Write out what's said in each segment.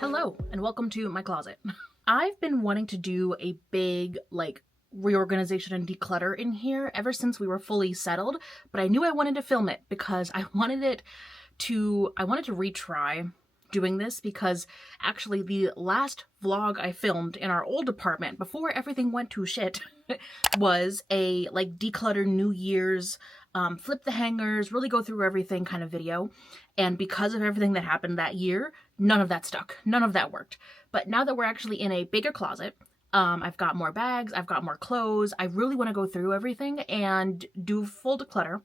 Hello, and welcome to my closet. I've been wanting to do a big, reorganization and declutter in here ever since we were fully settled, but I knew I wanted to film it because I wanted to retry doing this because actually the last vlog I filmed in our old apartment before everything went to shit was a declutter New Year's flip the hangers, really go through everything kind of video. And because of everything that happened that year, none of that stuck. None of that worked. But now that we're actually in a bigger closet, I've got more bags, I've got more clothes. I really want to go through everything and do full declutter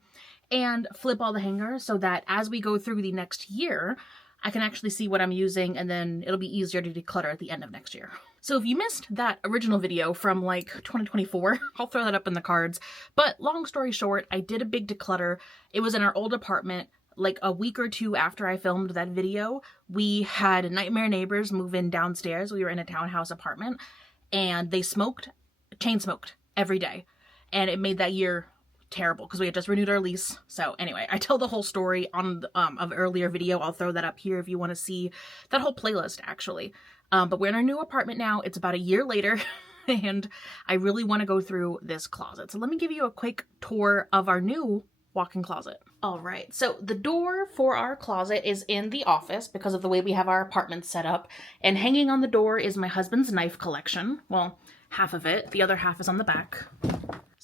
and flip all the hangers so that as we go through the next year, I can actually see what I'm using and then it'll be easier to declutter at the end of next year. So if you missed that original video from 2024, I'll throw that up in the cards. But long story short, I did a big declutter. It was in our old apartment. Like a week or two after I filmed that video, we had nightmare neighbors move in downstairs. We were in a townhouse apartment and they chain smoked every day. And it made that year terrible because we had just renewed our lease. So anyway, I tell the whole story on the, of earlier video. I'll throw that up here if you want to see that whole playlist actually. But we're in our new apartment now. It's about a year later and I really want to go through this closet. So let me give you a quick tour of our new walk-in closet. All right, so the door for our closet is in the office because of the way we have our apartment set up. And hanging on the door is my husband's knife collection. Well, half of it. The other half is on the back.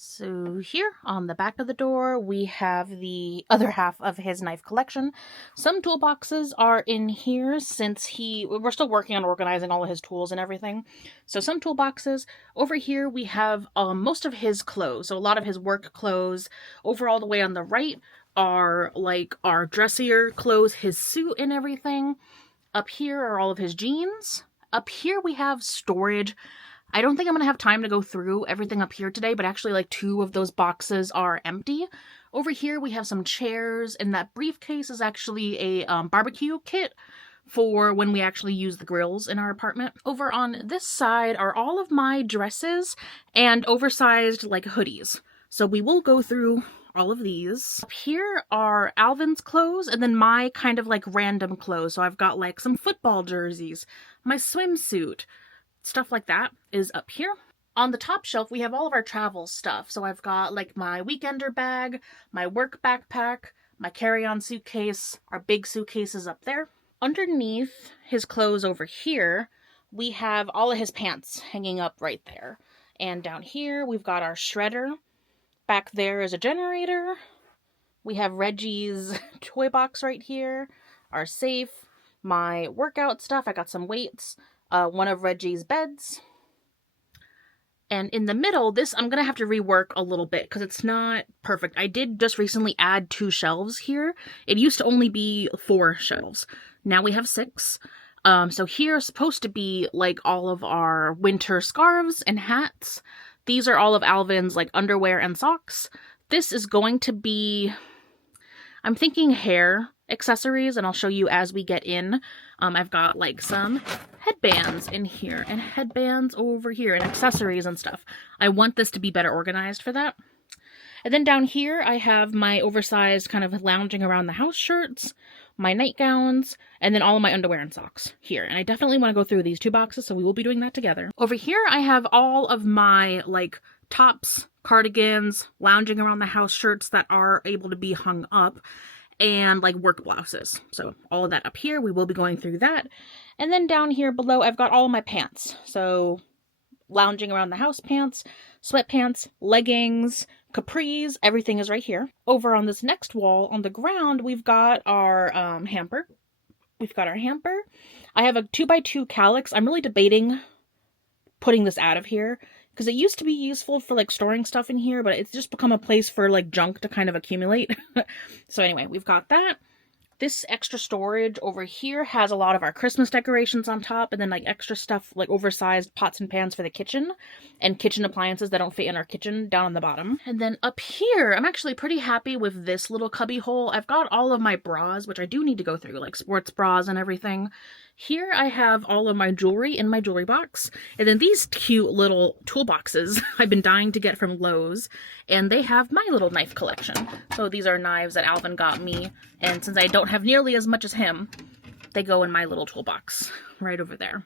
So here on the back of the door, we have the other half of his knife collection. Some toolboxes are in here since we're still working on organizing all of his tools and everything. So some toolboxes. Over here, we have most of his clothes. So a lot of his work clothes. Over all the way on the right are our dressier clothes, his suit and everything. Up here are all of his jeans. Up here we have storage. I don't think I'm going to have time to go through everything up here today, but actually two of those boxes are empty. Over here we have some chairs, and that briefcase is actually a barbecue kit for when we actually use the grills in our apartment. Over on this side are all of my dresses and oversized hoodies. So we will go through all of these. Up here are Alvin's clothes and then my kind of random clothes. So I've got some football jerseys, my swimsuit, stuff like that is up here. On the top shelf, we have all of our travel stuff. So I've got my weekender bag, my work backpack, my carry-on suitcase, our big suitcases up there. Underneath his clothes over here, we have all of his pants hanging up right there. And down here, we've got our shredder. Back there is a generator. We have Reggie's toy box right here, our safe, my workout stuff. I got some weights. One of Reggie's beds. And in the middle, I'm going to have to rework a little bit because it's not perfect. I did just recently add 2 shelves here. It used to only be 4 shelves. Now we have 6. So here is supposed to be all of our winter scarves and hats. These are all of Alvin's underwear and socks. This is going to be, I'm thinking hair accessories, and I'll show you as we get in. I've got some headbands in here and headbands over here and accessories and stuff. I want this to be better organized for that. And then down here I have my oversized kind of lounging around the house shirts, my nightgowns, and then all of my underwear and socks here. And I definitely want to go through these 2 boxes, so we will be doing that together. Over here I have all of my tops, cardigans, lounging around the house shirts that are able to be hung up, and work blouses. So all of that up here, we will be going through that. And then down here below, I've got all of my pants. So lounging around the house pants, sweatpants, leggings, capris, everything is right here. Over on this next wall on the ground, we've got our hamper. We've got our hamper. I have a 2x2 calyx. I'm really debating putting this out of here because it used to be useful for storing stuff in here, but it's just become a place for junk to kind of accumulate. So anyway, we've got that. This extra storage over here has a lot of our Christmas decorations on top, and then extra stuff oversized pots and pans for the kitchen and kitchen appliances that don't fit in our kitchen down on the bottom. And then up here, I'm actually pretty happy with this little cubby hole. I've got all of my bras, which I do need to go through, sports bras and everything Here I have all of my jewelry in my jewelry box, and then these cute little toolboxes I've been dying to get from Lowe's, and they have my little knife collection. So these are knives that Alvin got me, and since I don't have nearly as much as him, they go in my little toolbox right over there.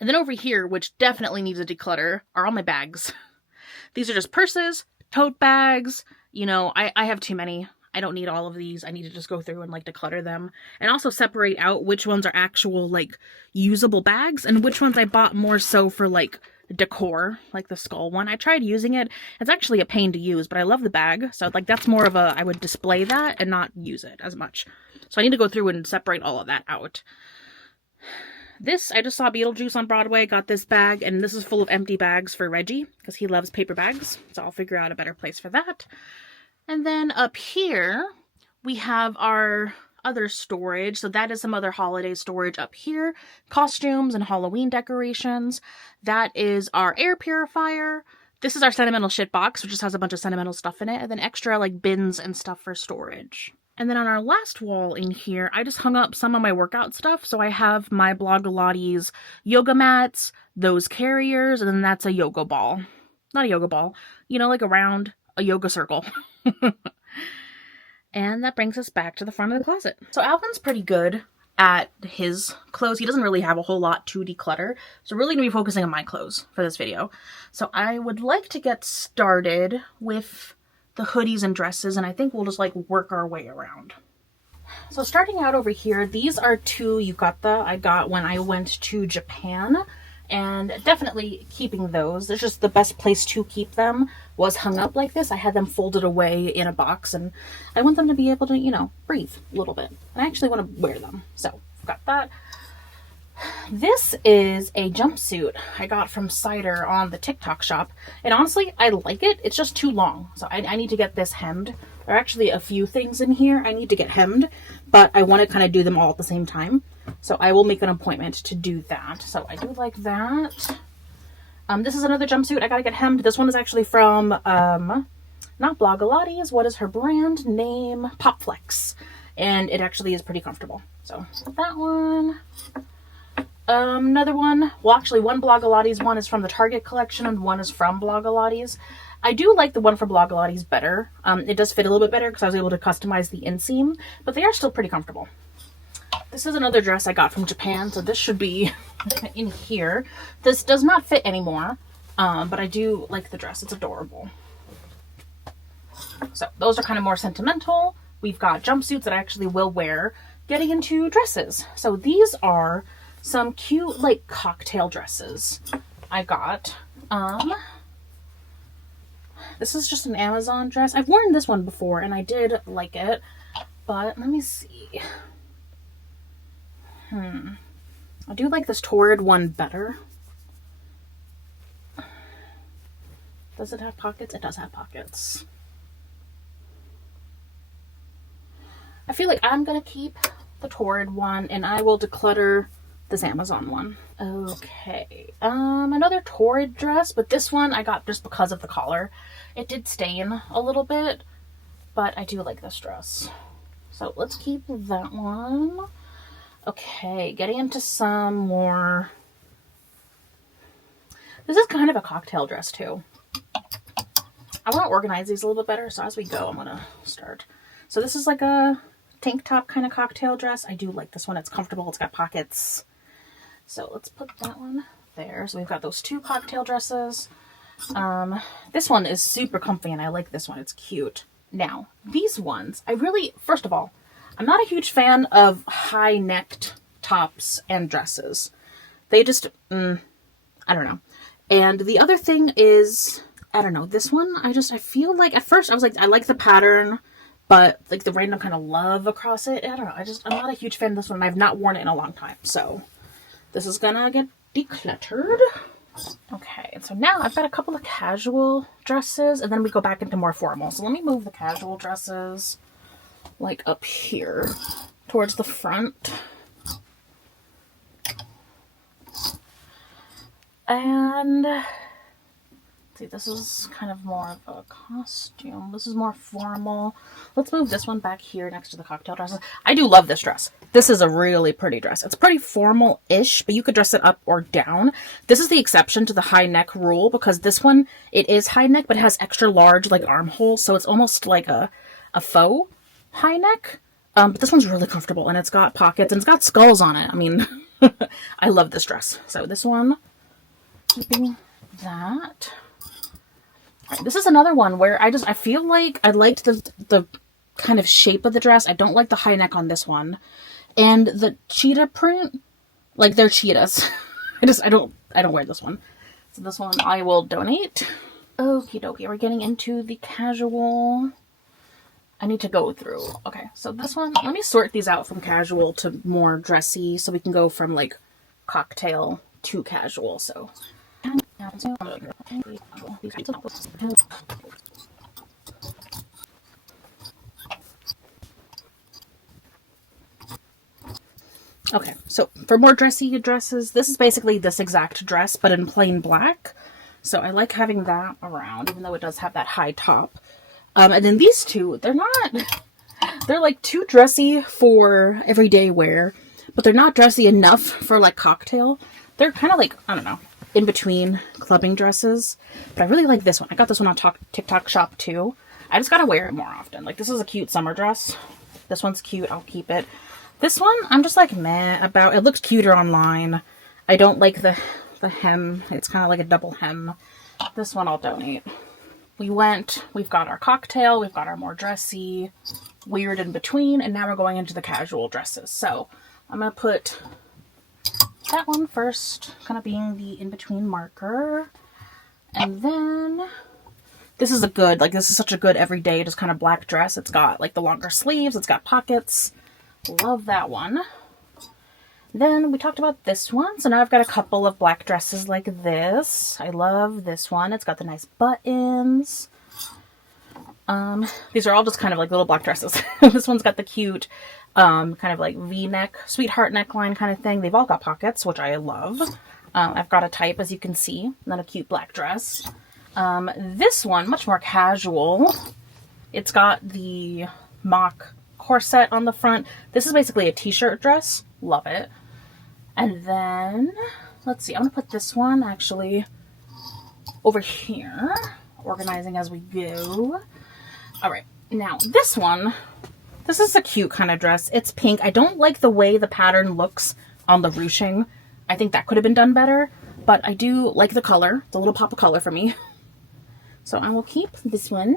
And then over here, which definitely needs a declutter, are all my bags. These are just purses, tote bags. You know, I have too many. I don't need all of these. I need to just go through and like declutter them and also separate out which ones are actual like usable bags and which ones I bought more so for like decor, like the skull one. I tried using it. It's actually a pain to use, but I love the bag. So like that's more of a, I would display that and not use it as much. So I need to go through and separate all of that out. This, I just saw Beetlejuice on Broadway, got this bag, and this is full of empty bags for Reggie because he loves paper bags. So I'll figure out a better place for that. And then up here, we have our other storage. So that is some other holiday storage up here. Costumes and Halloween decorations. That is our air purifier. This is our sentimental shit box, which just has a bunch of sentimental stuff in it. And then extra like bins and stuff for storage. And then on our last wall in here, I just hung up some of my workout stuff. So I have my Blogilates yoga mats, those carriers, and then that's a yoga ball. Not a yoga ball, you know, like around a yoga circle. And that brings us back to the front of the closet. So Alvin's pretty good at his clothes. He doesn't really have a whole lot to declutter. So really gonna be focusing on my clothes for this video. So I would like to get started with the hoodies and dresses, and I think we'll just like work our way around. So starting out over here, these are two yukata I got when I went to Japan. And definitely keeping those. It's just the best place to keep them was hung up like this. I had them folded away in a box, and I want them to be able to, you know, breathe a little bit. And I actually want to wear them. So I've got that. This is a jumpsuit I got from Cider on the TikTok shop. And honestly, I like it. It's just too long. So I need to get this hemmed. There are actually a few things in here I need to get hemmed, but I want to kind of do them all at the same time. So I will make an appointment to do that. So I do like that. This is another jumpsuit I gotta get hemmed. This one is actually from, not Blogilates. What is her brand name? PopFlex. And it actually is pretty comfortable. So that one. Another one. Well, actually one Blogilates one is from the Target collection and one is from Blogilates. I do like the one from Blogilates better. It does fit a little bit better because I was able to customize the inseam, but they are still pretty comfortable. This is another dress I got from Japan, so this should be in here. This does not fit anymore, but I do like the dress. It's adorable. So those are kind of more sentimental. We've got jumpsuits that I actually will wear. Getting into dresses. So these are some cute, like, cocktail dresses I got. This is just an Amazon dress. I've worn this one before, and I did like it, but let me see. I do like this Torrid one better. Does it have pockets? It does have pockets. I feel like I'm gonna keep the Torrid one and I will declutter this Amazon one. Okay. Another Torrid dress, but this one I got just because of the collar. It did stain a little bit, but I do like this dress. So let's keep that one. Okay, getting into some more. This is kind of a cocktail dress too. I want to organize these a little bit better, so as we go, I'm going to start. So this is like a tank top kind of cocktail dress. I do like this one. It's comfortable. It's got pockets. So let's put that one there. So we've got those two cocktail dresses. This one is super comfy, and I like this one. It's cute. Now, these ones, I really, first of all, I'm not a huge fan of high-necked tops and dresses. They just, I don't know. And the other thing is, I don't know, this one, I feel like, at first I was like, I like the pattern, but like the random kind of love across it, I don't know, I'm not a huge fan of this one. I've not worn it in a long time, so this is gonna get decluttered. Okay, so now I've got a couple of casual dresses, and then we go back into more formal. So let me move the casual dresses like up here towards the front. And See, this is kind of more of a costume. This is more formal. Let's move this one back here next to the cocktail dresses. I do love this dress. This is a really pretty dress. It's pretty formal-ish, but you could dress it up or down. This is the exception to the high neck rule because this one, it is high neck, but it has extra large like armholes, so it's almost like a faux high neck. But this one's really comfortable, and it's got pockets, and it's got skulls on it. I mean, I love this dress. So this one, keeping that. This is another one where I feel like I liked the kind of shape of the dress. I don't like the high neck on this one. And the cheetah print, like they're cheetahs. I don't wear this one. So this one I will donate. Okie dokie, we're getting into the casual. I need to go through. Okay, so this one, let me sort these out from casual to more dressy so we can go from like cocktail to casual. So okay, so for more dressy dresses, this is basically this exact dress, but in plain black. So I like having that around, even though it does have that high top. And then these two, they're like too dressy for everyday wear, but they're not dressy enough for like cocktail. They're kind of like, I don't know, in between clubbing dresses, but I really like this one. I got this one on TikTok shop too. I just gotta wear it more often. Like, this is a cute summer dress. This one's cute. I'll keep it. This one, I'm just like meh about. It looks cuter online. I don't like the hem. It's kind of like a double hem. This one I'll donate. We've got our cocktail, we've got our more dressy, weird in between, and now we're going into the casual dresses. So I'm going to put that one first, kind of being the in-between marker. And then this is this is such a good everyday, just kind of black dress. It's got like the longer sleeves, it's got pockets. Love that one. Then we talked about this one. So now I've got a couple of black dresses like this. I love this one. It's got the nice buttons. These are all just kind of like little black dresses. This one's got the cute, kind of like V-neck, sweetheart neckline kind of thing. They've all got pockets, which I love. I've got a type, as you can see, and then a cute black dress. This one, much more casual. It's got the mock corset on the front. This is basically a t-shirt dress. Love it. And then, let's see, I'm going to put this one actually over here, organizing as we go. All right, now this one, this is a cute kind of dress. It's pink. I don't like the way the pattern looks on the ruching. I think that could have been done better, but I do like the color. It's a little pop of color for me. So I will keep this one.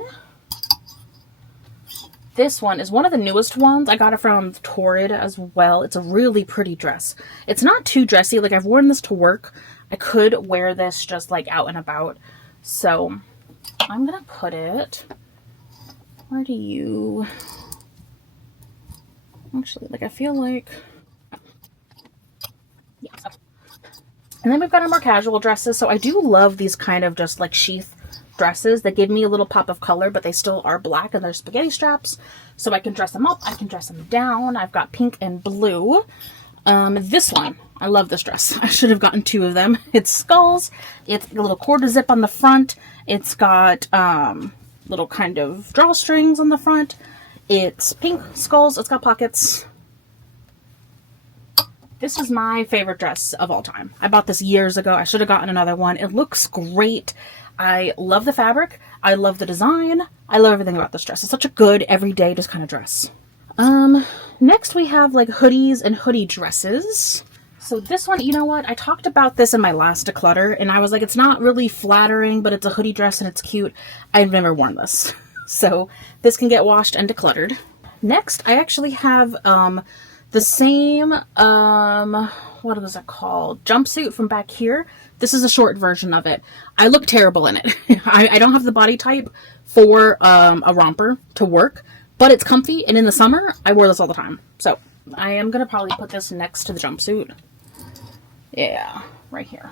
This one is one of the newest ones. I got it from Torrid as well. It's a really pretty dress. It's not too dressy. Like, I've worn this to work. I could wear this just like out and about. So I'm going to put it, where do you, actually, like, I feel like, yeah. And then we've got our more casual dresses. So I do love these kind of just like sheath dresses that give me a little pop of color, but they still are black and they're spaghetti straps, so I can dress them up, I can dress them down. I've got pink and blue. This one, I love this dress. I should have gotten two of them. It's skulls, it's a little quarter zip on the front, it's got little kind of drawstrings on the front, it's pink skulls, it's got pockets. This is my favorite dress of all time. I bought this years ago. I should have gotten another one. It looks great. I love the fabric. I love the design. I love everything about this dress. It's such a good everyday just kind of dress. Next we have like hoodies and hoodie dresses. So this one, you know what? I talked about this in my last declutter and I was like, it's not really flattering, but it's a hoodie dress and it's cute. I've never worn this. So this can get washed and decluttered. Next, I actually have the same, what was it called? Jumpsuit from back here. This is a short version of it. I look terrible in it. I don't have the body type for a romper to work, but it's comfy, and in the summer, I wear this all the time. So I am going to probably put this next to the jumpsuit. Yeah, right here.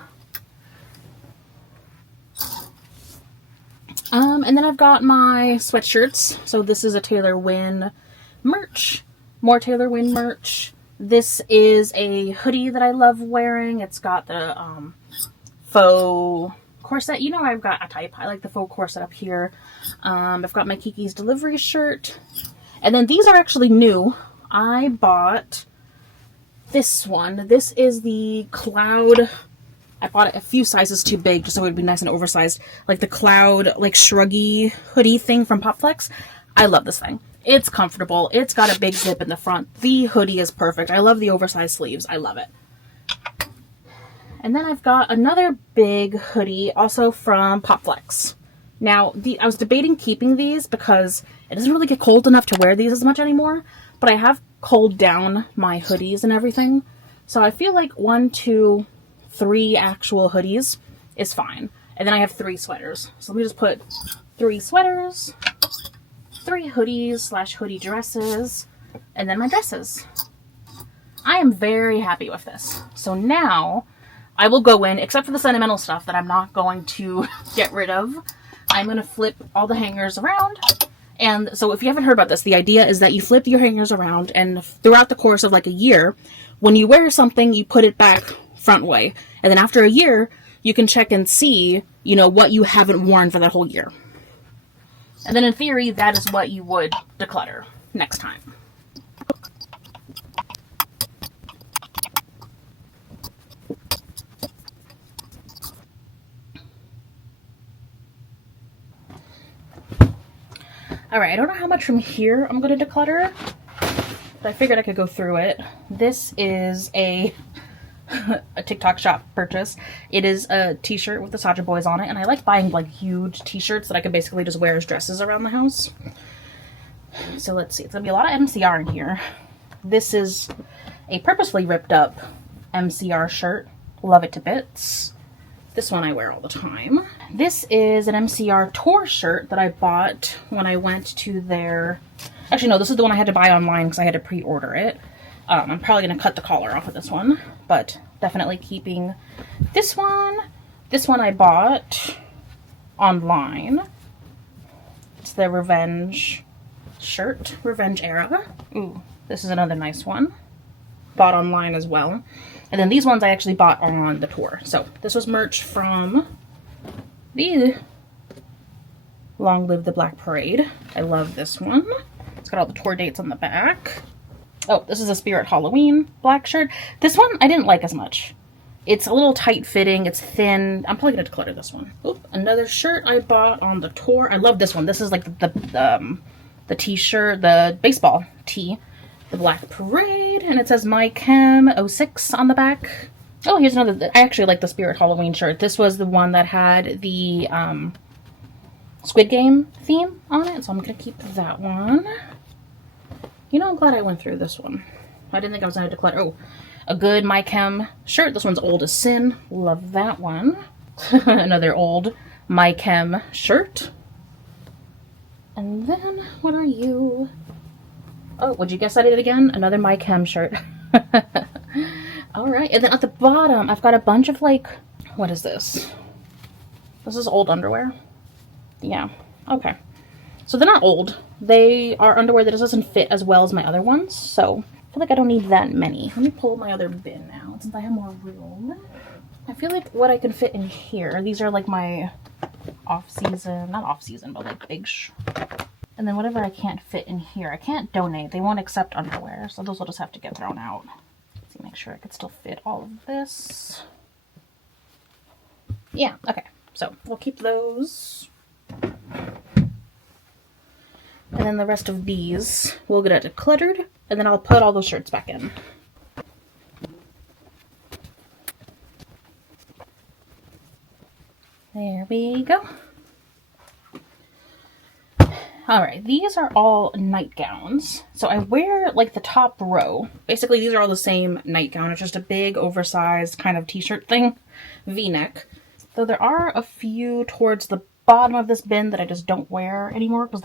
And then I've got my sweatshirts. So this is a Taylor Wynn merch. More Taylor Wynn merch. This is a hoodie that I love wearing. It's got the faux corset. You know, I've got a type. I like the faux corset up here. I've got my Kiki's delivery shirt. And then these are actually new. I bought this one. This is the Cloud. I bought it a few sizes too big just so it would be nice and oversized. Like the Cloud, like shruggy hoodie thing from PopFlex. I love this thing. It's comfortable. It's got a big zip in the front. The hoodie is perfect. I love the oversized sleeves. I love it. And then I've got another big hoodie also from PopFlex. Now, I was debating keeping these because it doesn't really get cold enough to wear these as much anymore. But I have cooled down my hoodies and everything. So I feel like 1, 2, 3 actual hoodies is fine. And then I have 3 sweaters. So let me just put 3 sweaters, 3 hoodies / hoodie dresses, and then my dresses. I am very happy with this. So now I will go in, except for the sentimental stuff that I'm not going to get rid of. I'm going to flip all the hangers around. And so if you haven't heard about this, the idea is that you flip your hangers around, and throughout the course of like a year, when you wear something, you put it back front way. And then after a year, you can check and see, you know, what you haven't worn for that whole year. And then in theory, that is what you would declutter next time. Alright, I don't know how much from here I'm going to declutter, but I figured I could go through it. This is a TikTok shop purchase. It is a t-shirt with the Cider boys on it, and I like buying like huge t-shirts that I could basically just wear as dresses around the house. So let's see, it's going to be a lot of MCR in here. This is a purposely ripped up MCR shirt. Love it to bits. This one I wear all the time. This is an MCR tour shirt that I bought when I went to their... Actually, no, this is the one I had to buy online because I had to pre-order it. I'm probably going to cut the collar off of this one, but definitely keeping this one. This one I bought online. It's the Revenge shirt, Revenge era. Ooh, this is another nice one. Bought online as well. And then these ones I actually bought on the tour. So this was merch from the Long Live the Black Parade. I love this one. It's got all the tour dates on the back. Oh, this is a Spirit Halloween black shirt. This one I didn't like as much. It's a little tight fitting. It's thin. I'm probably going to declutter this one. Oop, another shirt I bought on the tour. I love this one. This is like the t-shirt, the baseball tee. The Black Parade, and it says My Chem 06 on the back. Oh, here's another. I actually like the Spirit Halloween shirt. This was the one that had the Squid Game theme on it, so I'm going to keep that one. You know, I'm glad I went through this one. I didn't think I was going to declutter. Oh, a good My Chem shirt. This one's old as sin. Love that one. Another old My Chem shirt. And then, what are you? Oh, would you guess I did it again? Another My Chem shirt. Alright, and then at the bottom, I've got a bunch of like, what is this? This is old underwear. Yeah, okay. So they're not old. They are underwear that just doesn't fit as well as my other ones, so I feel like I don't need that many. Let me pull my other bin out since I have more room. I feel like what I can fit in here, these are like my off-season, not off-season, but like big and then whatever I can't fit in here, I can't donate. They won't accept underwear, so those will just have to get thrown out. Let's see, make sure I can still fit all of this. Yeah, okay. So we'll keep those. And then the rest of these, we'll get it decluttered, and then I'll put all those shirts back in. There we go. Alright, these are all nightgowns. So I wear like the top row. Basically, these are all the same nightgown. It's just a big, oversized kind of t-shirt thing. V-neck. Though there are a few towards the bottom of this bin that I just don't wear anymore because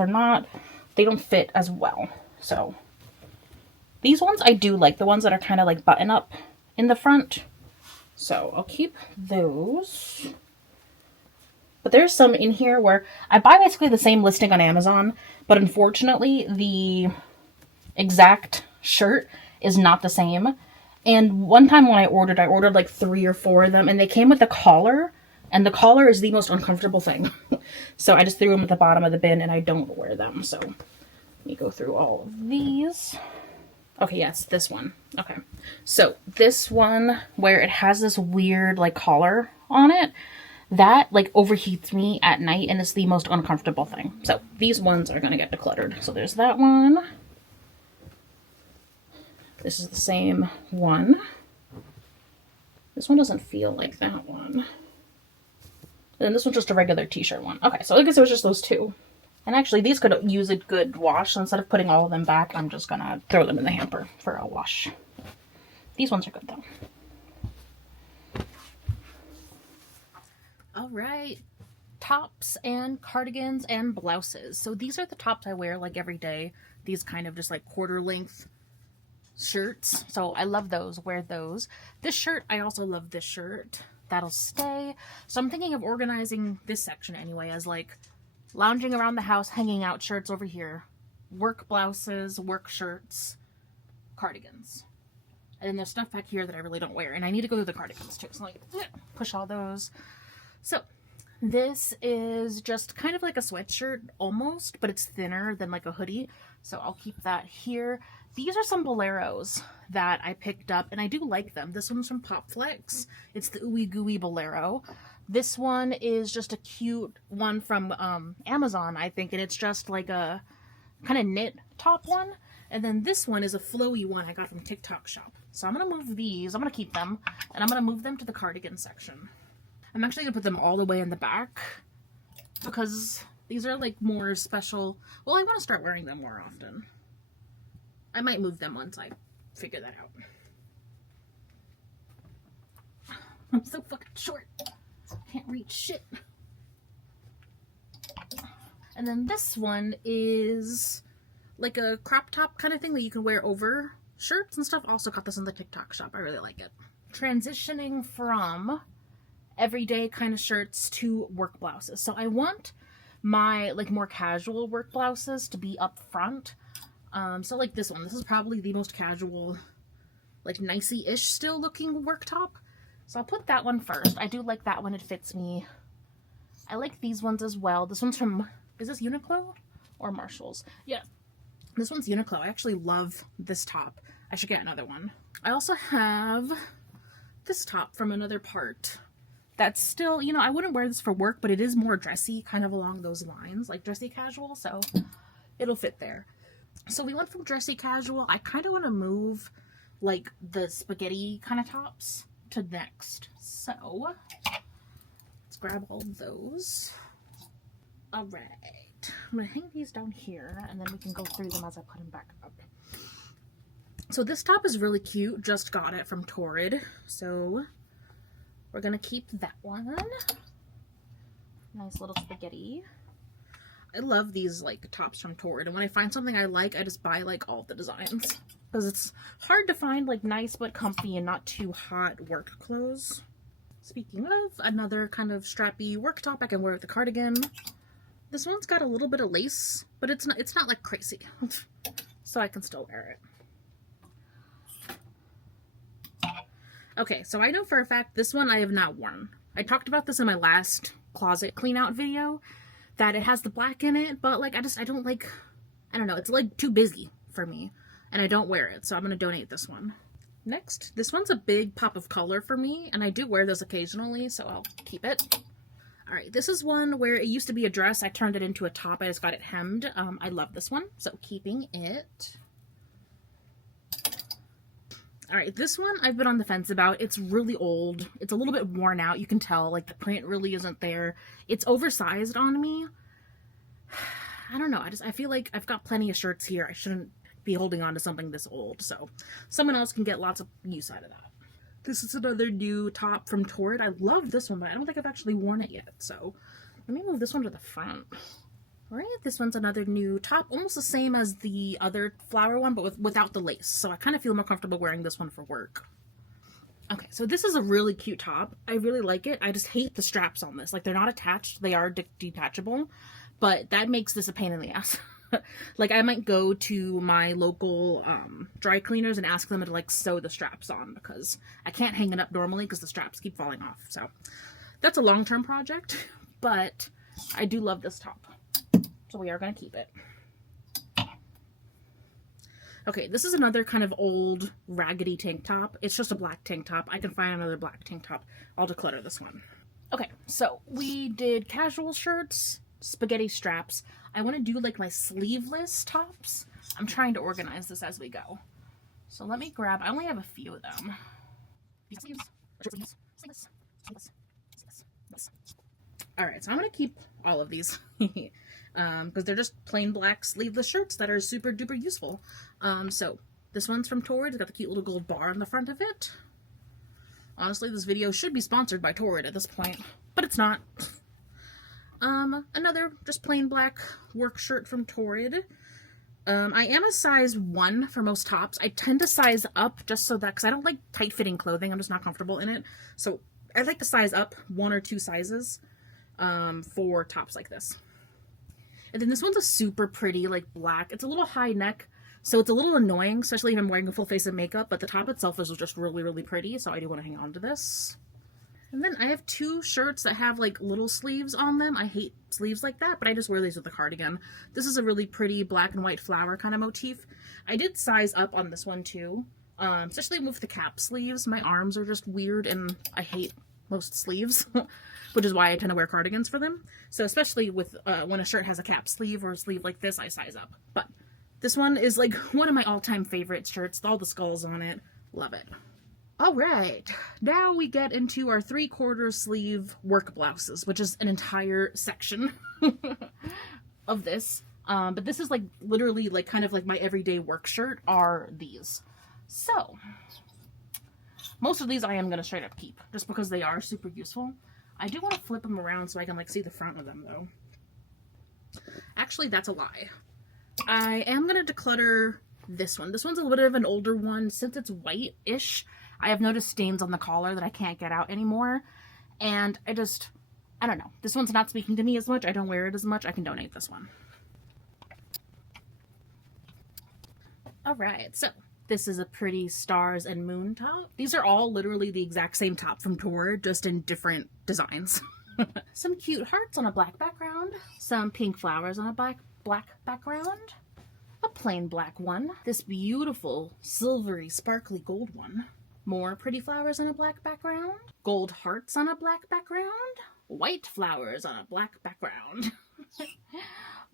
they don't fit as well. So these ones I do like. The ones that are kind of like button up in the front. So I'll keep those. But there's some in here where I buy basically the same listing on Amazon, but unfortunately the exact shirt is not the same. And one time when I ordered like 3 or 4 of them, and they came with a collar, And the collar is the most uncomfortable thing. So I just threw them at the bottom of the bin and I don't wear them. So let me go through all of these. Okay, yes, this one. Okay. So this one where it has this weird like collar on it, that like overheats me at night and it's the most uncomfortable thing. So these ones are going to get decluttered. So there's that one. This is the same one. This one doesn't feel like that one. And this one's just a regular t-shirt one. Okay, so I guess it was just those two. And actually, these could use a good wash. So instead of putting all of them back, I'm just going to throw them in the hamper for a wash. These ones are good, though. All right. Tops and cardigans and blouses. So these are the tops I wear like every day. These kind of just like quarter length shirts. So I love those. Wear those. This shirt, I also love this shirt. That'll stay. So I'm thinking of organizing this section anyway as like lounging around the house, hanging out shirts over here, work blouses, work shirts, cardigans. And then there's stuff back here that I really don't wear. And I need to go through the cardigans too. So like push all those. So this is just kind of like a sweatshirt almost, but it's thinner than like a hoodie. So I'll keep that here. These are some boleros that I picked up and I do like them. This one's from PopFlex. It's the Ooey Gooey Bolero. This one is just a cute one from Amazon, I think, and it's just like a kind of knit top one. And then this one is a flowy one I got from TikTok shop. So I'm going to move these. I'm going to keep them, and I'm going to move them to the cardigan section. I'm actually going to put them all the way in the back because these are like more special. Well, I want to start wearing them more often. I might move them once I figure that out. I'm so fucking short. Can't reach shit. And then this one is like a crop top kind of thing that you can wear over shirts and stuff. Also got this in the TikTok shop. I really like it. Transitioning from everyday kind of shirts to work blouses. So I want my like more casual work blouses to be up front. So like this one. This is probably the most casual, like nicey-ish still looking work top. So I'll put that one first. I do like that one. It fits me. I like these ones as well. This one's from, is this Uniqlo or Marshalls? Yeah, this one's Uniqlo. I actually love this top. I should get another one. I also have this top from another part. That's still, you know, I wouldn't wear this for work, but it is more dressy, kind of along those lines, like dressy casual. So it'll fit there. So we went from dressy casual. I kind of want to move like the spaghetti kind of tops to next. So let's grab all of those. All right, I'm gonna hang these down here and then we can go through them as I put them back up. So this top is really cute. Just got it from Torrid. So we're gonna keep that one. Nice little spaghetti. I love these like tops from Torrid, and when I find something I like, I just buy like all the designs because it's hard to find like nice but comfy and not too hot work clothes. Speaking of, another kind of strappy work top I can wear with the cardigan. This one's got a little bit of lace, but it's not like crazy, so I can still wear it. Okay, so I know for a fact this one I have not worn. I talked about this in my last closet clean out video, that it has the black in it, but like I don't like, I don't know, it's like too busy for me and I don't wear it, so I'm gonna donate this one. Next, this one's a big pop of color for me and I do wear this occasionally, so I'll keep it. All right, this is one where it used to be a dress. I turned it into a top. I just got it hemmed. I love this one, so keeping it. All right, this one I've been on the fence about. It's really old. It's a little bit worn out. You can tell, like, the print really isn't there. It's oversized on me. I don't know. I feel like I've got plenty of shirts here. I shouldn't be holding on to something this old, so someone else can get lots of use out of that. This is another new top from Torrid. I love this one, but I don't think I've actually worn it yet, so let me move this one to the front. All right, this one's another new top, almost the same as the other flower one, but without the lace. So I kind of feel more comfortable wearing this one for work. Okay, so this is a really cute top. I really like it. I just hate the straps on this. Like, they're not attached. They are detachable, but that makes this a pain in the ass. Like, I might go to my local dry cleaners and ask them to, like, sew the straps on because I can't hang it up normally because the straps keep falling off. So That's a long-term project, but I do love this top. So we are going to keep it. Okay, this is another kind of old, raggedy tank top. It's just a black tank top. I can find another black tank top. I'll declutter this one. Okay, so we did casual shirts, spaghetti straps. I want to do like my sleeveless tops. I'm trying to organize this as we go. So let me grab, I only have a few of them. Alright, so I'm going to keep all of these. Because they're just plain black sleeveless shirts that are super duper useful. So this one's from Torrid. It's got the cute little gold bar on the front of it. Honestly, this video should be sponsored by Torrid at this point, but it's not. Another just plain black work shirt from Torrid. I am a size 1 for most tops. I tend to size up just so that, because I don't like tight-fitting clothing. I'm just not comfortable in it. So I like to size up 1 or 2 sizes for tops like this. And then this one's a super pretty, like, black. It's a little high neck, so it's a little annoying, especially if I'm wearing a full face of makeup, but the top itself is just really, really pretty, so I do want to hang on to this. And then I have 2 shirts that have, like, little sleeves on them. I hate sleeves like that, but I just wear these with a cardigan. This is a really pretty black and white flower kind of motif. I did size up on this one, too, especially with the cap sleeves. My arms are just weird, and I hate most sleeves, which is why I tend to wear cardigans for them. So especially with when a shirt has a cap sleeve or a sleeve like this, I size up. But this one is like one of my all-time favorite shirts. All the skulls on it. Love it. All right, now we get into our 3/4 sleeve work blouses, which is an entire section of this. But this is like literally like kind of like my everyday work shirt are these. So most of these I am going to straight up keep just because they are super useful. I do want to flip them around so I can like see the front of them though. Actually, that's a lie. I am going to declutter this one. This one's a little bit of an older one. Since it's white-ish, I have noticed stains on the collar that I can't get out anymore. And I don't know. This one's not speaking to me as much. I don't wear it as much. I can donate this one. Alright, so this is a pretty stars and moon top. These are all literally the exact same top from Torrid, just in different designs. Some cute hearts on a black background. Some pink flowers on a black background. A plain black one. This beautiful silvery sparkly gold one. More pretty flowers on a black background. Gold hearts on a black background. White flowers on a black background.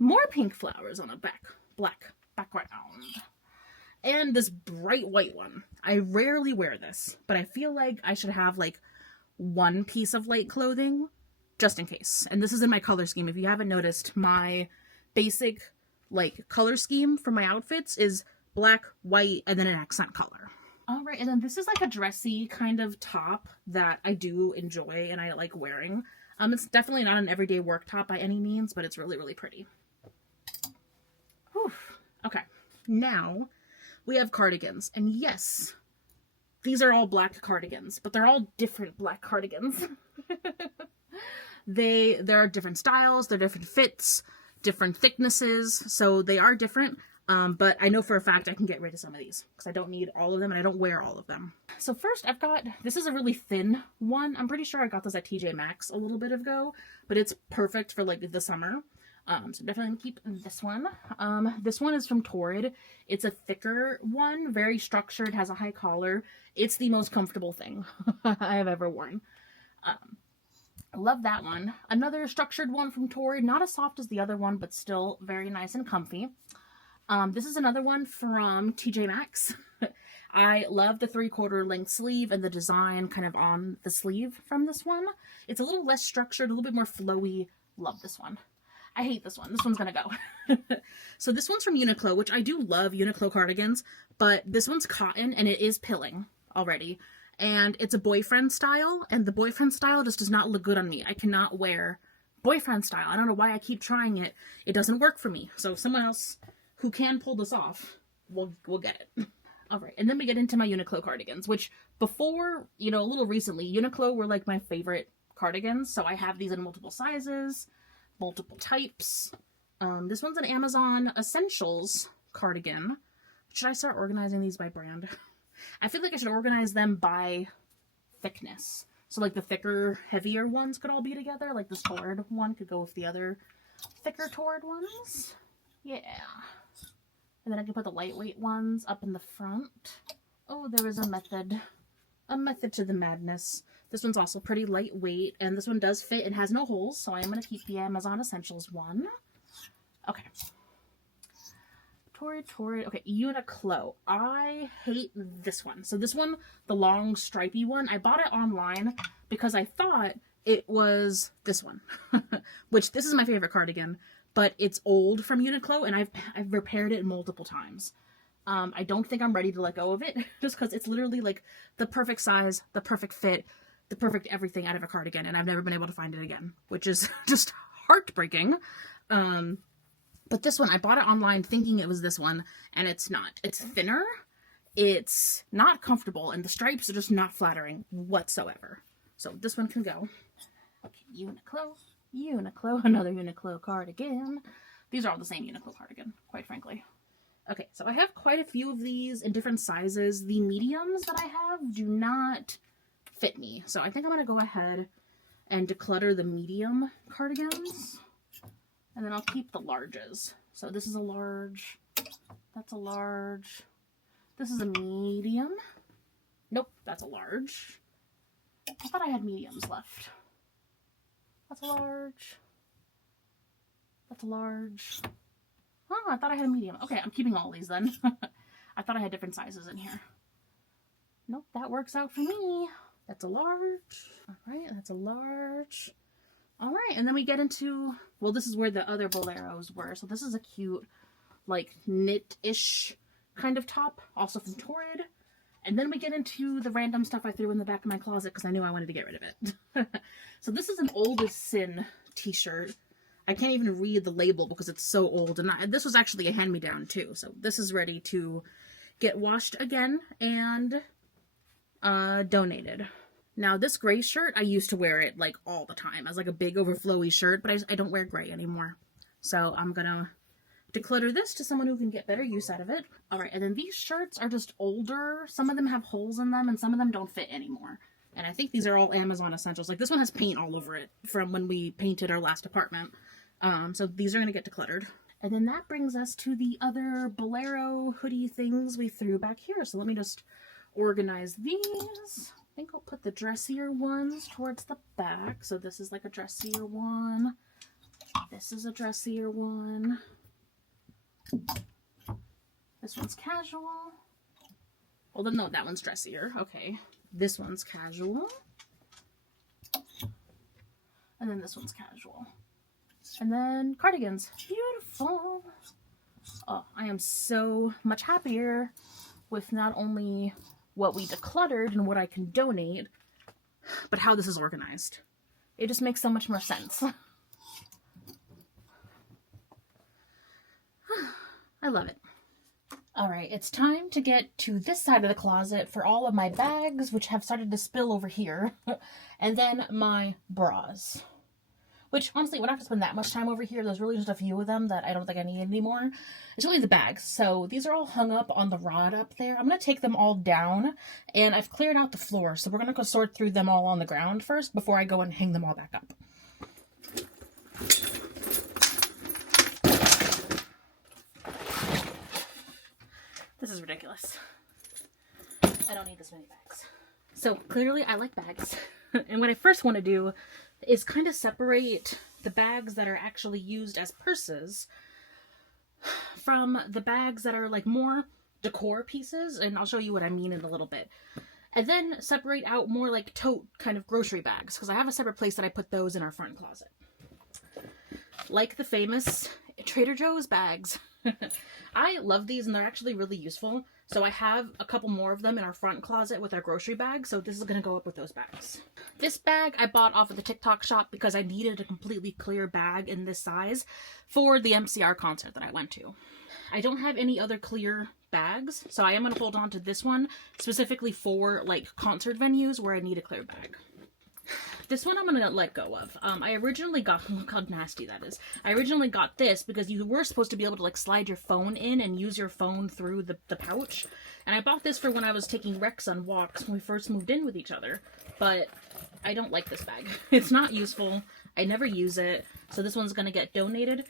More pink flowers on a black background. And this bright white one. I rarely wear this, but I feel like I should have like one piece of light clothing just in case. And this is in my color scheme. If you haven't noticed, my basic like color scheme for my outfits is black, white, and then an accent color. All right, and then this is like a dressy kind of top that I do enjoy and I like wearing. It's definitely not an everyday work top by any means, but it's really, really pretty. Whew. Okay, now we have cardigans. And yes, these are all black cardigans, but they're all different black cardigans. There are different styles, they're different fits, different thicknesses, so they are different. But I know for a fact I can get rid of some of these because I don't need all of them and I don't wear all of them. So first I've got, this is a really thin one. I'm pretty sure I got this at TJ Maxx a little bit ago, but it's perfect for like the summer. So definitely gonna keep this one. This one is from Torrid. It's a thicker one, very structured, has a high collar. It's the most comfortable thing I have ever worn. I love that one. Another structured one from Torrid, not as soft as the other one, but still very nice and comfy. This is another one from TJ Maxx. I love the 3/4 length sleeve and the design kind of on the sleeve from this one. It's a little less structured, a little bit more flowy. Love this one. I hate this one. This one's gonna go. So this one's from Uniqlo, which I do love Uniqlo cardigans, but this one's cotton and it is pilling already. And it's a boyfriend style, and the boyfriend style just does not look good on me. I cannot wear boyfriend style. I don't know why I keep trying it. It doesn't work for me. So if someone else who can pull this off, we'll get it. All right, and then we get into my Uniqlo cardigans, which before, you know, a little recently, Uniqlo were like my favorite cardigans. So I have these in multiple sizes, multiple types. This one's an Amazon Essentials cardigan. Should I start organizing these by brand? I feel like I should organize them by thickness. So like the thicker, heavier ones could all be together. Like this Torrid one could go with the other thicker Torrid ones. Yeah. And then I can put the lightweight ones up in the front. Oh, there is a method to the madness. This one's also pretty lightweight, and this one does fit and has no holes, so I am going to keep the Amazon Essentials one. Okay. Torrid. Okay, Uniqlo. I hate this one. So this one, the long stripy one, I bought it online because I thought it was this one, which this is my favorite cardigan, but it's old from Uniqlo, and I've repaired it multiple times. I don't think I'm ready to let go of it, just because it's literally like the perfect size, the perfect fit, the perfect everything out of a cardigan, and I've never been able to find it again, which is just heartbreaking. But this one, I bought it online thinking it was this one, and it's not. It's thinner, it's not comfortable, and the stripes are just not flattering whatsoever. So this one can go. Okay, Uniqlo, another Uniqlo cardigan. These are all the same Uniqlo cardigan, quite frankly. Okay, so I have quite a few of these in different sizes. The mediums that I have do not fit me, so I think I'm going to go ahead and declutter the medium cardigans, and then I'll keep the larges. So this is a large, that's a large, this is a medium. Nope, that's a large. I thought I had mediums left. That's a large. That's a large. Oh, I thought I had a medium. Okay, I'm keeping all these then. I thought I had different sizes in here. Nope, that works out for me. That's a large. All right, that's a large. All right, and then we get into, well, this is where the other boleros were. So this is a cute, like, knit-ish kind of top, also from Torrid. And then we get into the random stuff I threw in the back of my closet because I knew I wanted to get rid of it. So this is an Old as Sin t-shirt. I can't even read the label because it's so old. And this was actually a hand-me-down too. So this is ready to get washed again and donated. Now this gray shirt, I used to wear it like all the time as like a big overflowy shirt, but I don't wear gray anymore. So I'm gonna declutter this to someone who can get better use out of it. All right, and then these shirts are just older. Some of them have holes in them and some of them don't fit anymore. And I think these are all Amazon Essentials. Like this one has paint all over it from when we painted our last apartment. So these are going to get decluttered. And then that brings us to the other bolero hoodie things we threw back here. So let me just organize these. I think I'll put the dressier ones towards the back. So this is like a dressier one. This is a dressier one. This one's casual. Well, then no, that one's dressier. Okay. This one's casual. And then this one's casual. And then cardigans. Beautiful. Oh, I am so much happier with not only what we decluttered and what I can donate, but how this is organized. It just makes so much more sense. I love it. All right, it's time to get to this side of the closet for all of my bags, which have started to spill over here, and then my bras. Which, honestly, we don't have to spend that much time over here. There's really just a few of them that I don't think I need anymore. It's really the bags. So these are all hung up on the rod up there. I'm going to take them all down, and I've cleared out the floor. So we're going to go sort through them all on the ground first before I go and hang them all back up. This is ridiculous. I don't need this many bags. So clearly I like bags. And what I first want to do is kind of separate the bags that are actually used as purses from the bags that are like more decor pieces, and I'll show you what I mean in a little bit. And then separate out more like tote kind of grocery bags, because I have a separate place that I put those in our front closet. Like the famous Trader Joe's bags. I love these and they're actually really useful. So I have a couple more of them in our front closet with our grocery bags. So this is going to go up with those bags. This bag I bought off of the TikTok shop because I needed a completely clear bag in this size for the MCR concert that I went to. I don't have any other clear bags, so I am going to hold on to this one specifically for like concert venues where I need a clear bag. This one I'm going to let go of. I originally got, look how nasty that is. I originally got this because you were supposed to be able to like slide your phone in and use your phone through the pouch. And I bought this for when I was taking Rex on walks when we first moved in with each other. But I don't like this bag. It's not useful. I never use it. So this one's going to get donated.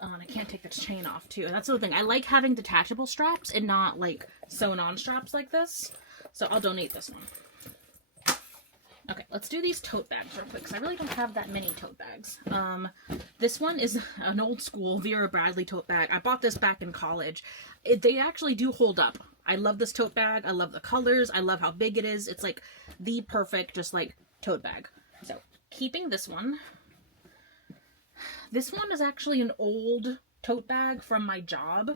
And I can't take this chain off too. That's the thing. I like having detachable straps and not like sewn on straps like this. So I'll donate this one. Okay, let's do these tote bags real quick because I really don't have that many tote bags. This one is an old school Vera Bradley tote bag. I bought this back in college. They actually do hold up. I love this tote bag. I love the colors. I love how big it is. It's like the perfect just like tote bag. So keeping this one. This one is actually an old tote bag from my job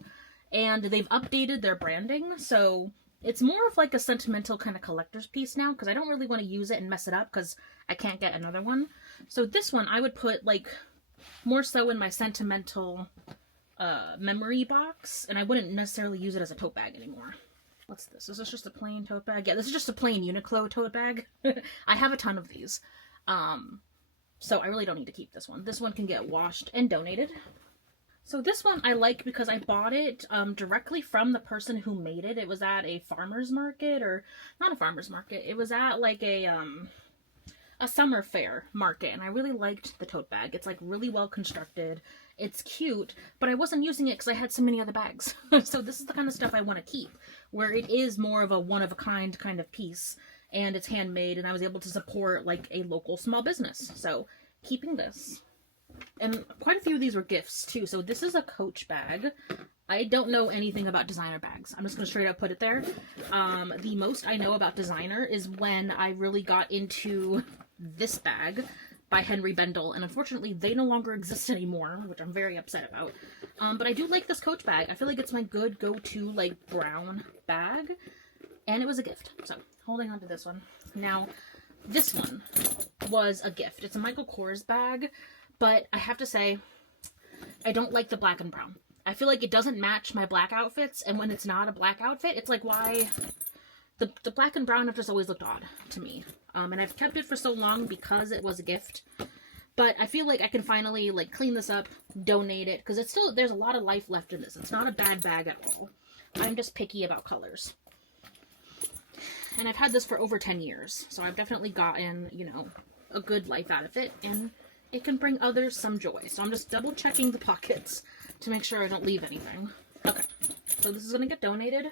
and they've updated their branding. So it's more of like a sentimental kind of collector's piece now because I don't really want to use it and mess it up because I can't get another one. So this one I would put like more so in my sentimental memory box and I wouldn't necessarily use it as a tote bag anymore. What's this? Is this just a plain tote bag? Yeah, this is just a plain Uniqlo tote bag. I have a ton of these. So I really don't need to keep this one. This one can get washed and donated. So this one I like because I bought it directly from the person who made it. It was at a farmer's market, or not a farmer's market. It was at like a summer fair market, and I really liked the tote bag. It's like really well constructed. It's cute, but I wasn't using it because I had so many other bags. So this is the kind of stuff I want to keep, where it is more of a one-of-a-kind kind of piece, and it's handmade, and I was able to support like a local small business. So keeping this. And quite a few of these were gifts too. So this is a Coach bag. I don't know anything about designer bags. I'm just going to straight up put it there. The most I know about designer is when I really got into this bag by Henry Bendel. And unfortunately, they no longer exist anymore, which I'm very upset about. But I do like this Coach bag. I feel like it's my good go-to like brown bag. And it was a gift. So holding on to this one. Now, this one was a gift. It's a Michael Kors bag. But I have to say, I don't like the black and brown. I feel like it doesn't match my black outfits, and when it's not a black outfit, it's like, why? The black and brown have just always looked odd to me. And I've kept it for so long because it was a gift. But I feel like I can finally, like, clean this up, donate it, because it's still, there's a lot of life left in this. It's not a bad bag at all. I'm just picky about colors. And I've had this for over 10 years, so I've definitely gotten, you know, a good life out of it, and it can bring others some joy. So I'm just double checking the pockets to make sure I don't leave anything. Okay, so this is going to get donated.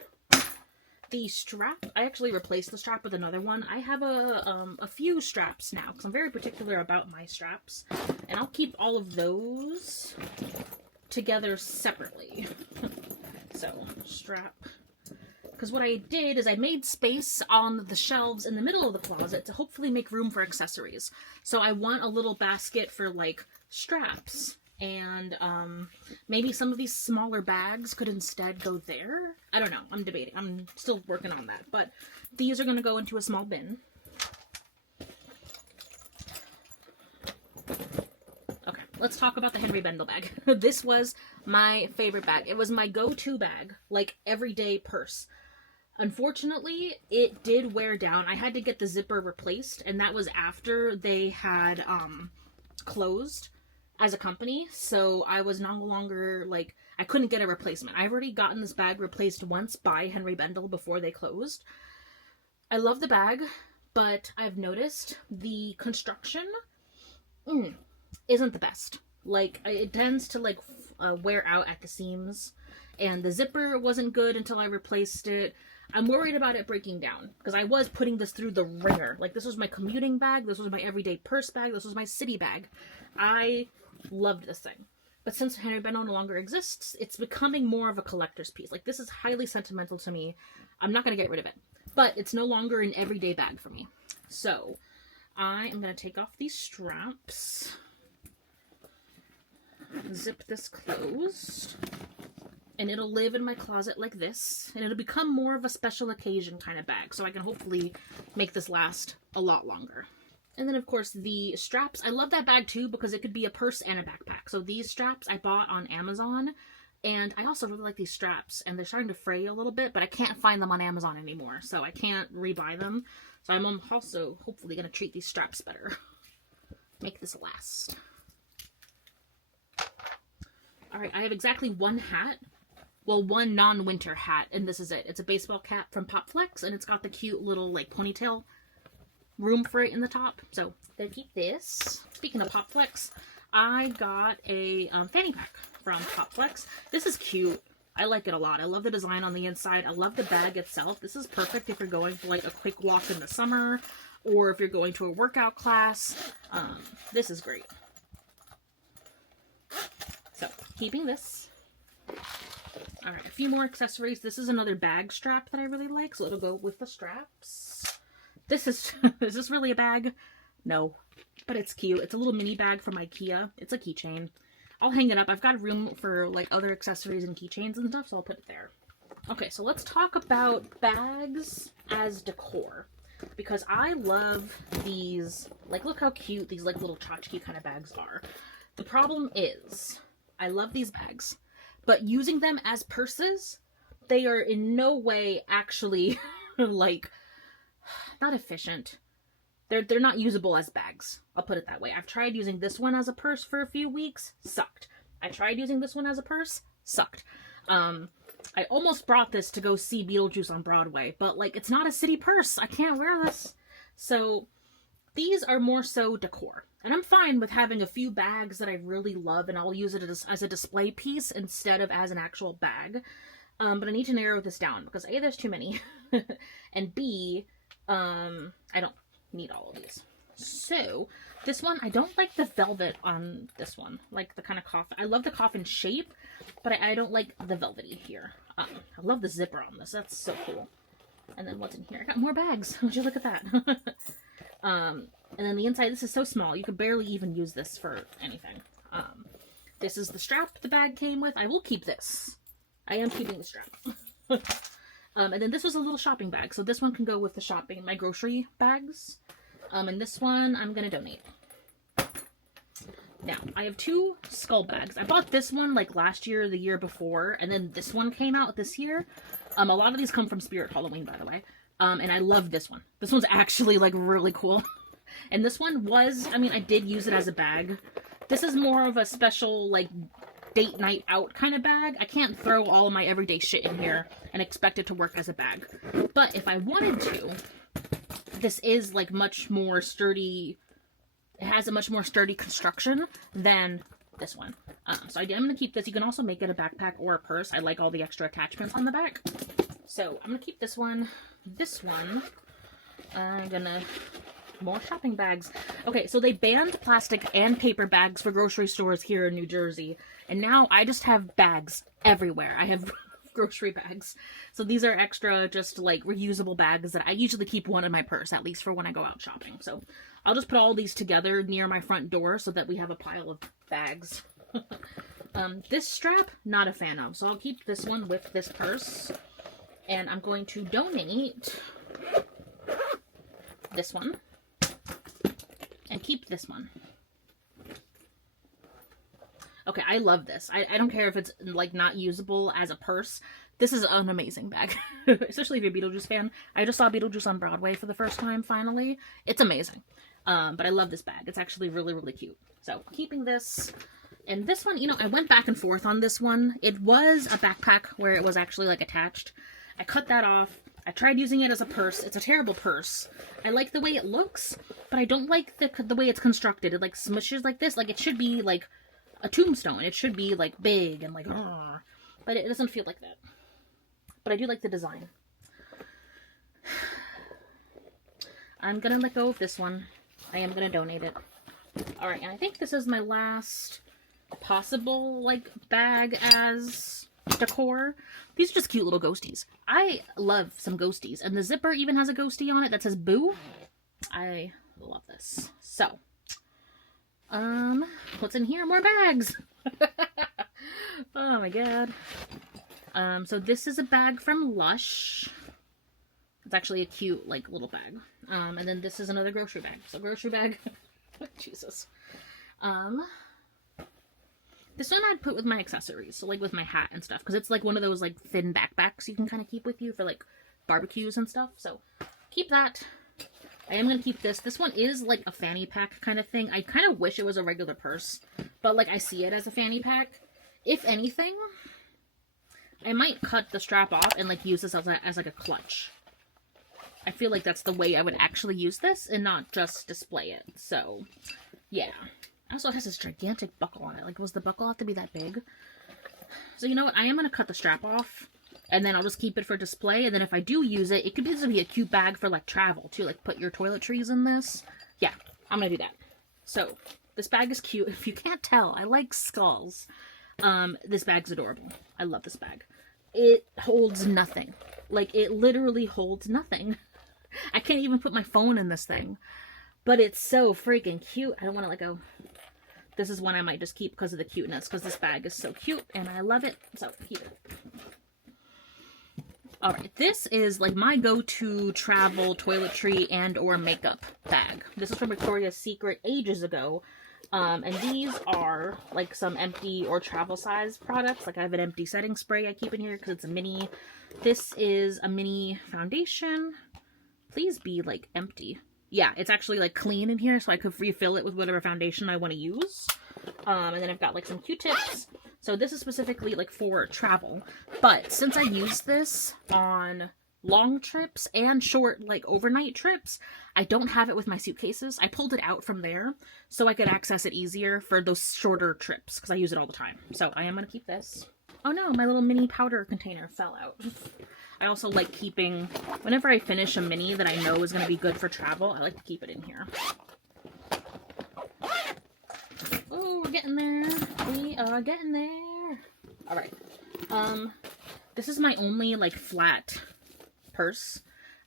The strap, I actually replaced the strap with another one. I have a few straps now because I'm very particular about my straps. And I'll keep all of those together separately. So, strap. Because what I did is I made space on the shelves in the middle of the closet to hopefully make room for accessories. So I want a little basket for like straps, and maybe some of these smaller bags could instead go there. I don't know. I'm debating. I'm still working on that. But these are going to go into a small bin. Okay, let's talk about the Henry Bendel bag. This was my favorite bag. It was my go-to bag, like everyday purse. Unfortunately, it did wear down. I had to get the zipper replaced, and that was after they had closed as a company, so I was no longer, like, I couldn't get a replacement. I've already gotten this bag replaced once by Henry Bendel before they closed. I love the bag, but I've noticed the construction isn't the best. Like, it tends to, like, wear out at the seams, and the zipper wasn't good until I replaced it. I'm worried about it breaking down, because I was putting this through the ringer. Like, this was my commuting bag, this was my everyday purse bag, this was my city bag. I loved this thing. But since Henry Bendel no longer exists, it's becoming more of a collector's piece. Like, this is highly sentimental to me. I'm not going to get rid of it. But it's no longer an everyday bag for me. So, I am going to take off these straps. Zip this closed. And it'll live in my closet like this. And it'll become more of a special occasion kind of bag. So I can hopefully make this last a lot longer. And then, of course, the straps. I love that bag, too, because it could be a purse and a backpack. So these straps I bought on Amazon. And I also really like these straps. And they're starting to fray a little bit. But I can't find them on Amazon anymore. So I can't rebuy them. So I'm also hopefully going to treat these straps better. Make this last. Alright, I have exactly one hat. Well, one non-winter hat, and this is it. It's a baseball cap from PopFlex, and it's got the cute little, like, ponytail room for it in the top. So then keep this. Speaking of PopFlex, I got a fanny pack from PopFlex. This is cute. I like it a lot. I love the design on the inside. I love the bag itself. This is perfect if you're going for like a quick walk in the summer or if you're going to a workout class. This is great. So, keeping this. Alright, a few more accessories. This is another bag strap that I really like, so it'll go with the straps. This is, is this really a bag? No, but it's cute. It's a little mini bag from IKEA. It's a keychain. I'll hang it up. I've got room for like other accessories and keychains and stuff, so I'll put it there. Okay, so let's talk about bags as decor. Because I love these, like, look how cute these like little tchotchke kind of bags are. The problem is, I love these bags, but using them as purses, they are in no way actually like, not efficient. They're not usable as bags. I'll put it that way. I've tried using this one as a purse for a few weeks. Sucked. I tried using this one as a purse. Sucked. I almost brought this to go see Beetlejuice on Broadway, but like it's not a city purse. I can't wear this. So these are more so decor. And I'm fine with having a few bags that I really love and I'll use it as a display piece instead of as an actual bag. But I need to narrow this down because A, there's too many. And B, I don't need all of these. So this one, I don't like the velvet on this one, like the kind of coffin. I love the coffin shape, but I don't like the velvety here. I love the zipper on this. That's so cool. And then what's in here? I got more bags. Would you look at that? And then the inside, this is so small. You could barely even use this for anything. This is the strap the bag came with. I will keep this. I am keeping the strap. And then this was a little shopping bag. So this one can go with the shopping, my grocery bags. And this one I'm going to donate. Now, I have two skull bags. I bought this one like last year or the year before. And then this one came out this year. A lot of these come from Spirit Halloween, by the way. And I love this one. This one's actually like really cool. And this one was, I mean, I did use it as a bag. This is more of a special like date night out kind of bag. I can't throw all of my everyday shit in here and expect it to work as a bag. But if I wanted to, this is like much more sturdy. It has a much more sturdy construction than this one. So I'm going to keep this. You can also make it a backpack or a purse. I like all the extra attachments on the back. So I'm going to keep this one. This one, I'm going to... More shopping bags. Okay, so they banned plastic and paper bags for grocery stores here in New Jersey. And now I just have bags everywhere. I have grocery bags. So these are extra, just like reusable bags that I usually keep one in my purse, at least for when I go out shopping. So I'll just put all these together near my front door so that we have a pile of bags. This strap, not a fan of. So I'll keep this one with this purse. And I'm going to donate this one. And keep this one. Okay, I love this. I don't care if it's like not usable as a purse. This is an amazing bag. Especially if you're a Beetlejuice fan. I just saw Beetlejuice on Broadway for the first time, finally. It's amazing. But I love this bag. It's actually really, really cute. So, keeping this. And this one, you know, I went back and forth on this one. It was a backpack where it was actually like attached. I cut that off. I tried using it as a purse. It's a terrible purse. I like the way it looks, but I don't like the way it's constructed. It like smushes like this. Like it should be like a tombstone. It should be like big and like, but it doesn't feel like that. But I do like the design. I'm gonna let go of this one. I am gonna donate it. All right, and I think this is my last possible like bag as decor. These are just cute little ghosties. I love some ghosties, and the zipper even has a ghostie on it that says boo. I love this. So, what's in here? More bags. Oh my god. So this is a bag from Lush. It's actually a cute like little bag. And then this is another grocery bag. So grocery bag. Jesus. This one I'd put with my accessories, so like with my hat and stuff, because it's like one of those like thin backpacks you can kind of keep with you for like barbecues and stuff. So keep that. I am going to keep this. This one is like a fanny pack kind of thing. I kind of wish it was a regular purse, but like I see it as a fanny pack. If anything, I might cut the strap off and like use this as like a clutch. I feel like that's the way I would actually use this and not just display it. So, yeah. Also, it has this gigantic buckle on it. Like, was the buckle have to be that big? So, you know what? I am going to cut the strap off, and then I'll just keep it for display. And then if I do use it, it could be a cute bag for, like, travel, too. Like, put your toiletries in this. Yeah, I'm going to do that. So, this bag is cute. If you can't tell, I like skulls. This bag's adorable. I love this bag. It holds nothing. Like, it literally holds nothing. I can't even put my phone in this thing. But it's so freaking cute. I don't want to let go. This is one I might just keep because of the cuteness, because this bag is so cute and I love it. So, here. Alright, this is like my go-to travel toiletry and or makeup bag. This is from Victoria's Secret ages ago. And these are like some empty or travel size products. Like I have an empty setting spray I keep in here because it's a mini. This is a mini foundation. Please be like empty. Yeah, it's actually like clean in here, so I could refill it with whatever foundation I want to use. And then I've got like some Q-tips. So this is specifically like for travel. But since I use this on long trips and short like overnight trips, I don't have it with my suitcases. I pulled it out from there so I could access it easier for those shorter trips because I use it all the time. So I am going to keep this. Oh no, my little mini powder container fell out. I also like keeping, whenever I finish a mini that I know is going to be good for travel, I like to keep it in here. Oh, we're getting there. We are getting there. Alright. This is my only, like, flat purse.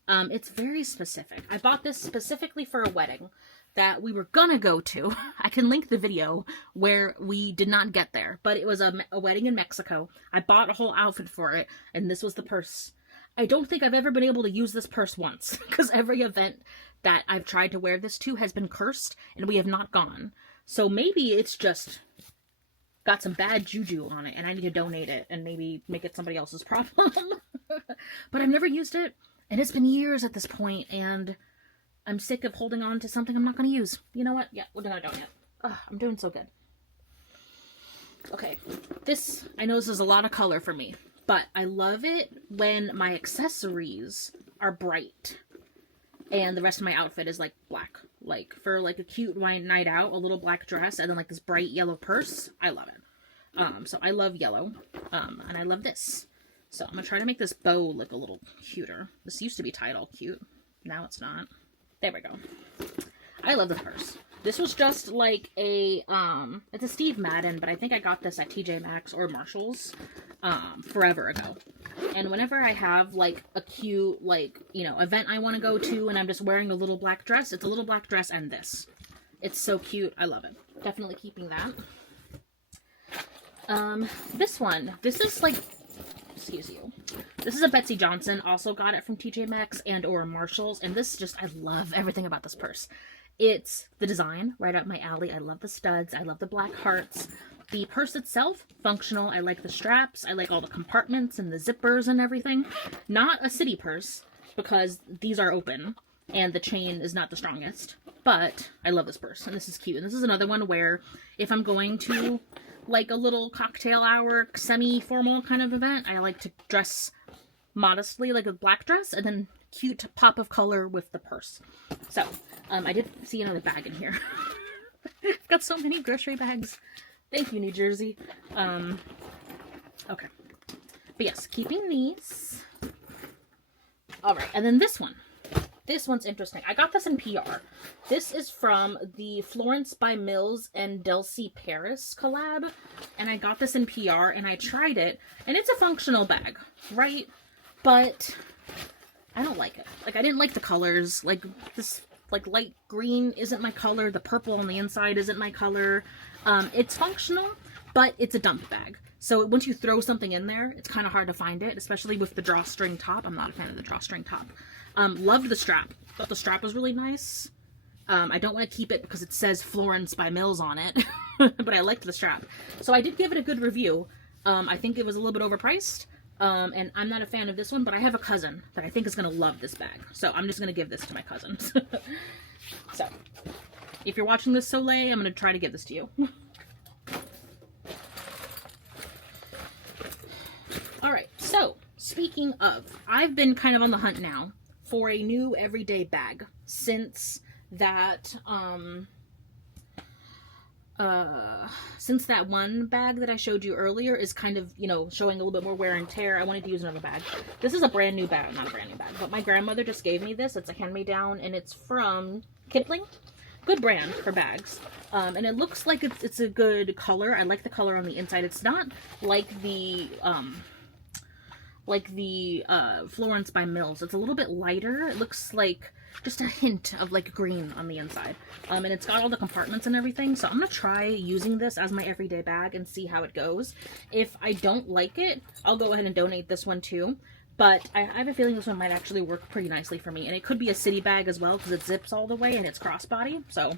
It's very specific. I bought this specifically for a wedding that we were gonna go to. I can link the video where we did not get there, but it was a wedding in Mexico. I bought a whole outfit for it, and this was the purse. I don't think I've ever been able to use this purse once, because every event that I've tried to wear this to has been cursed, and we have not gone. So maybe it's just got some bad juju on it, and I need to donate it, and maybe make it somebody else's problem. But I've never used it, and it's been years at this point, and I'm sick of holding on to something I'm not going to use. You know what? Yeah, we're going to donate it. Ugh, I'm doing so good. Okay, this, I know this is a lot of color for me, but I love it when my accessories are bright and the rest of my outfit is like black. Like for like a cute night out, a little black dress and then like this bright yellow purse. I love it. So I love yellow. And I love this. So I'm gonna try to make this bow look a little cuter. This used to be tied all cute. Now it's not. There we go. I love this purse. This was just like a, it's a Steve Madden, but I think I got this at TJ Maxx or Marshall's, forever ago. And whenever I have, like, a cute, like, you know, event I want to go to and I'm just wearing a little black dress, it's a little black dress and this. It's so cute. I love it. Definitely keeping that. This one. This is, like, excuse you. This is a Betsy Johnson. Also got it from TJ Maxx and or Marshall's. And this just, I love everything about this purse. It's the design, right up my alley. I love the studs. I love the black hearts. The purse itself, functional. I like the straps. I like all the compartments and the zippers and everything. Not a city purse, because these are open, and the chain is not the strongest. But I love this purse, and this is cute. And this is another one where, if I'm going to, like, a little cocktail hour, semi-formal kind of event, I like to dress modestly, like a black dress, and then cute pop of color with the purse. So, I did see another bag in here. I've got so many grocery bags. Thank you, New Jersey. Okay. But yes, keeping these. Alright, and then this one. This one's interesting. I got this in PR. This is from the Florence by Mills and Delcy Paris collab. And I got this in PR and I tried it. And it's a functional bag, right? But I don't like it. Like, I didn't like the colors. Like, this, like, light green isn't my color. The purple on the inside isn't my color. It's functional, but it's a dump bag. So once you throw something in there, it's kind of hard to find it, especially with the drawstring top. I'm not a fan of the drawstring top. Loved the strap. Thought the strap was really nice. I don't want to keep it because it says Florence by Mills on it, but I liked the strap. So I did give it a good review. I think it was a little bit overpriced. And I'm not a fan of this one, but I have a cousin that I think is going to love this bag. So I'm just going to give this to my cousin. So, if you're watching this, Soleil, I'm going to try to give this to you. Alright, so, speaking of, I've been kind of on the hunt now for a new everyday bag, since that one bag that I showed you earlier is kind of, you know, showing a little bit more wear and tear. I wanted to use another bag. This is a brand new bag, not a brand new bag, but my grandmother just gave me this. It's a hand-me-down, and it's from Kipling. Good brand for bags. And it looks like it's a good color. I like the color on the inside. It's not like the Florence by Mills. It's a little bit lighter. It looks like just a hint of like green on the inside. And it's got all the compartments and everything. So I'm going to try using this as my everyday bag and see how it goes. If I don't like it, I'll go ahead and donate this one too. But I have a feeling this one might actually work pretty nicely for me. And it could be a city bag as well because it zips all the way and it's crossbody. So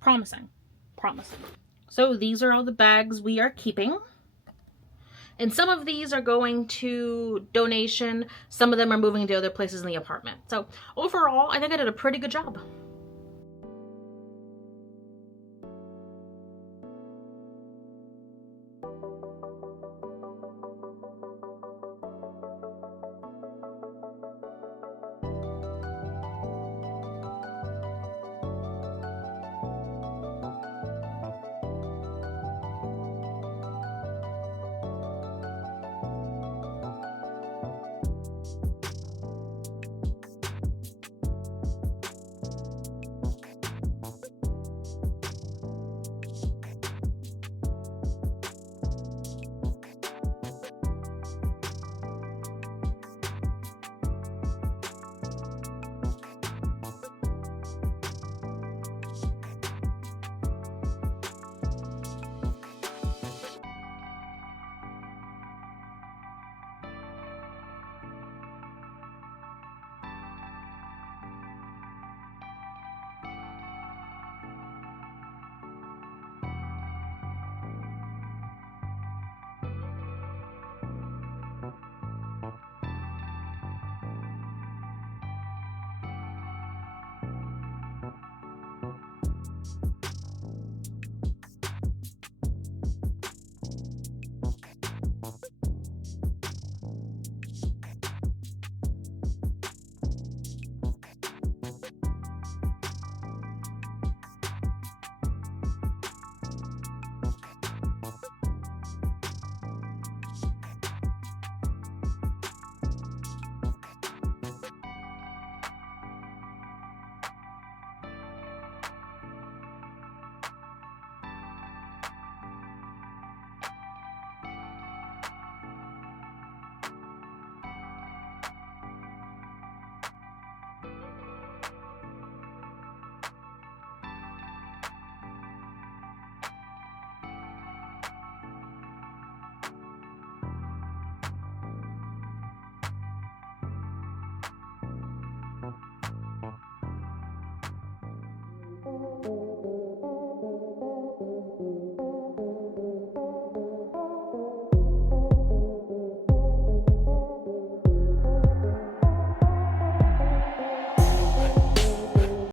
promising. Promising. So these are all the bags we are keeping. And some of these are going to donation. Some of them are moving to other places in the apartment. So overall, I think I did a pretty good job.